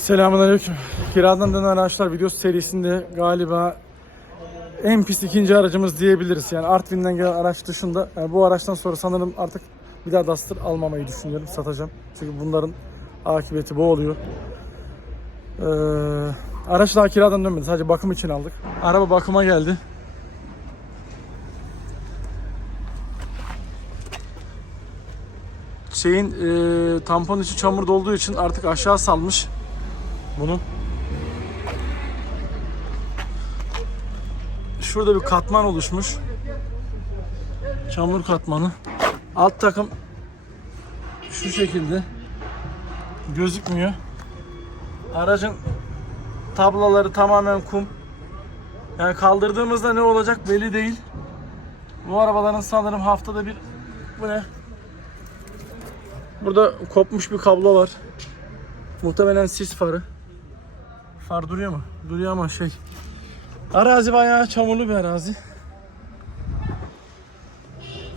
Selamünaleyküm. Kiradan dönen araçlar videosu serisinde galiba en pis ikinci aracımız diyebiliriz. Yani Artvin'den gelen araç dışında yani bu araçtan sonra sanırım artık bir daha Duster almamayı düşünüyorum, satacağım. Çünkü bunların akıbeti bu oluyor. Ee, araç daha kiradan dönmedi. Sadece bakım için aldık. Araba bakıma geldi. Şeyin e, tampon içi çamur dolduğu için artık aşağı salmış bunu. Şurada bir katman oluşmuş. Çamur katmanı. Alt takım şu şekilde gözükmüyor. Aracın tablaları tamamen kum. Yani kaldırdığımızda ne olacak belli değil. Bu arabaların sanırım haftada bir bu ne? Burada kopmuş bir kablo var. Muhtemelen sis farı. Far duruyor mu? Duruyor ama şey. Arazi bayağı çamurlu bir arazi.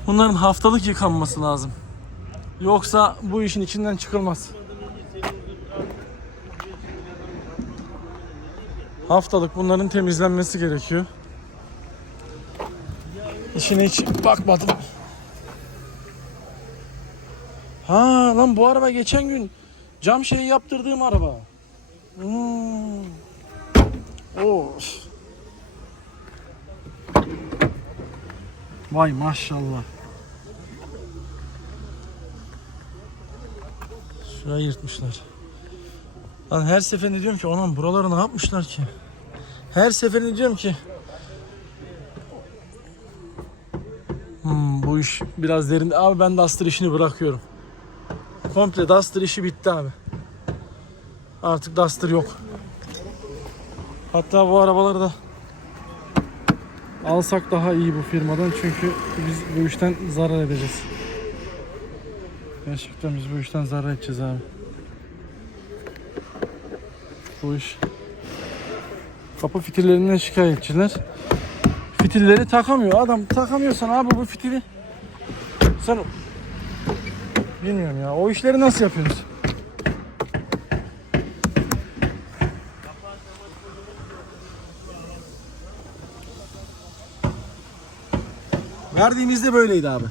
Bunların haftalık yıkanması lazım. Yoksa bu işin içinden çıkılmaz. Haftalık bunların temizlenmesi gerekiyor. İşine hiç bakmadım. Ha lan bu araba geçen gün cam şeyi yaptırdığım araba. Hmm. Of. Vay maşallah. Şurayı yırtmışlar. Lan her seferinde diyorum ki onun buraları ne yapmışlar ki? Her seferinde diyorum ki hmm, bu iş biraz derin. Abi ben Duster işini bırakıyorum. Komple Duster işi bitti abi. Artık Duster yok. Hatta bu arabaları da alsak daha iyi bu firmadan çünkü biz bu işten zarar edeceğiz. Gerçekten biz bu işten zarar edeceğiz abi. Bu iş kapı fitillerinden şikayetçiler. Fitilleri takamıyor. Adam takamıyorsan abi bu fitili sen bilmiyorum ya. O işleri nasıl yapıyorsunuz? Verdiğimizde böyleydi abi.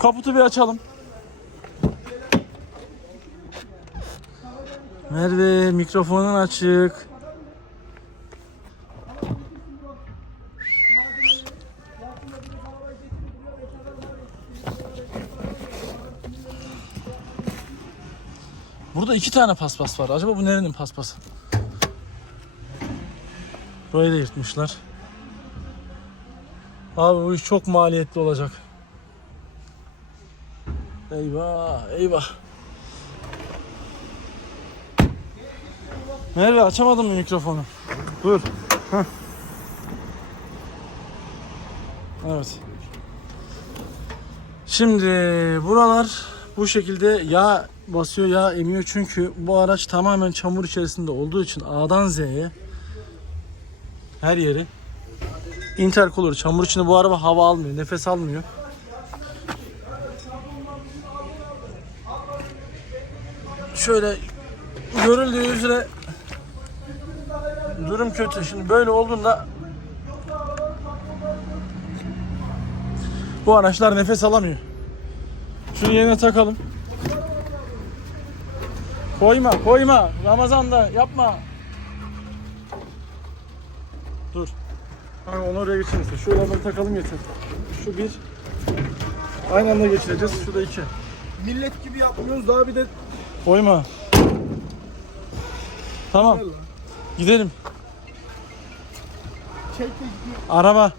Kaputu bir açalım. Merve mikrofonun açık. Burada iki tane paspas var. Acaba bu nerenin paspası? Burayı da yırtmışlar. Abi bu iş çok maliyetli olacak. Eyvah, eyvah. Merve açamadın mı mikrofonu? Dur. Heh. Evet. Şimdi buralar bu şekilde yağ basıyor, yağ emiyor çünkü bu araç tamamen çamur içerisinde olduğu için A'dan Z'ye her yeri intercooler çamur içinde bu araba hava almıyor, nefes almıyor. Şöyle görüldüğü üzere durum kötü. Şimdi böyle olduğunda bu araçlar nefes alamıyor. Şunu yerine takalım. Koyma, koyma. Ramazan'da yapma. Dur. Ha, onu oraya geçirirsin. Şöyle onları takalım yeter. Şu bir. Aynı anda geçireceğiz. Şu da iki. Millet gibi yapmıyoruz daha bir de Koyma. Tamam. Gidelim. çek de gidiyor. Araba.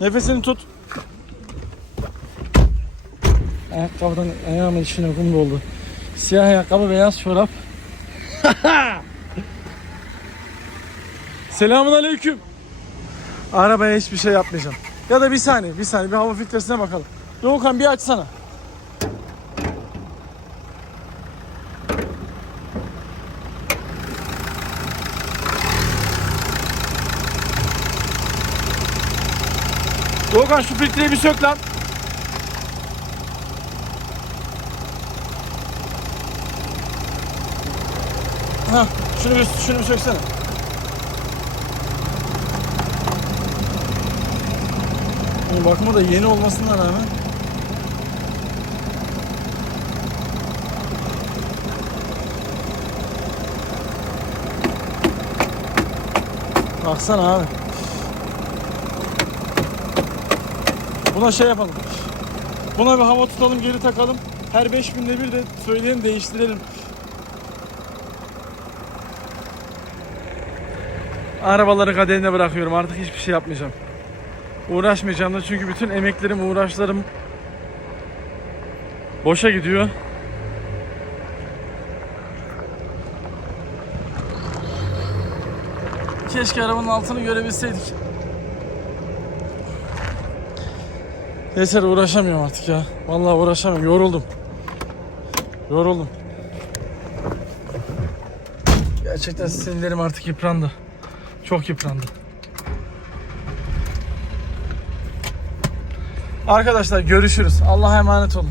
Nefesini tut. Ayakkabıdan ayağımın içine kum doldu. Siyah ayakkabı, beyaz çorap. Selamun aleyküm. Arabaya hiçbir şey yapmayacağım. Ya da bir saniye, bir saniye bir hava filtresine bakalım. Doğukan bir açsana. Doğukan şu filtreyi bir sök lan. Şunu bir, şunu bir söksene. Bakma da yeni olmasına rağmen. Baksana abi. Buna şey yapalım. Buna bir hava tutalım geri takalım. Her 5000'de bir de söyleyelim değiştirelim. Arabaları kaderine bırakıyorum. Artık hiçbir şey yapmayacağım. Uğraşmayacağım da çünkü bütün emeklerim, uğraşlarım boşa gidiyor. Keşke arabanın altını görebilseydik. Yeter uğraşamıyorum artık ya. Vallahi uğraşamıyorum. Yoruldum. Yoruldum. Gerçekten sinirlerim artık yıprandı. Çok yıprandı. Arkadaşlar görüşürüz. Allah'a emanet olun.